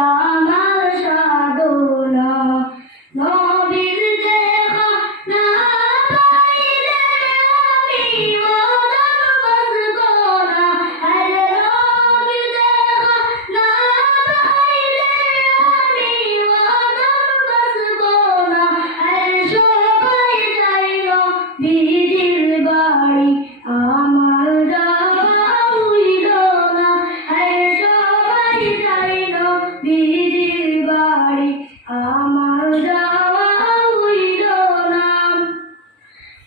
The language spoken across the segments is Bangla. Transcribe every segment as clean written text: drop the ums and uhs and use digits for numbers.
আমার সাধনা নবীর দেখা না পাইলে আমি ওদম বসব না আরে নবীর দেখা না পাইলে আমি ওদম বসব না আরে সবাই যাইল বিজির বাড়ি আমার যাওয়া হইল না আরে সবাই যাইল বিজির বাড়ি আমার যাওয়া হইল না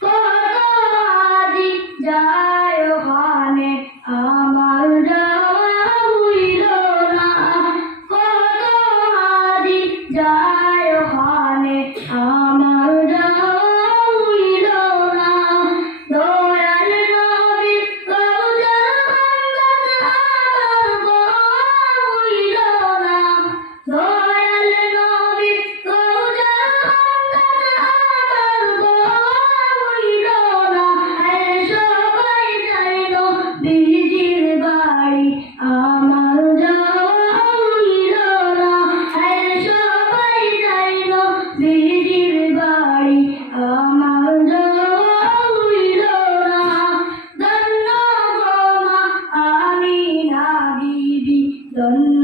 কত আজি যায় ওখানে আমার যাওয়া হইল না কত আজি যায় ওখানে আমার যাওয়া হইল না দয়াল নবীর রওজা খন্দক আমার যাওয়া হইল না দয়াল নবীর রওজা খন্দক আমার যাওয়া হইল না আরে সবাই যাইল বিজির বাড়ি আমার যাওয়া হইল না আরে সবাই যাইল বিজির বাড়ি আমার যাওয়া হইল না ধন্য গো মা আমিনা বিবি ধন্য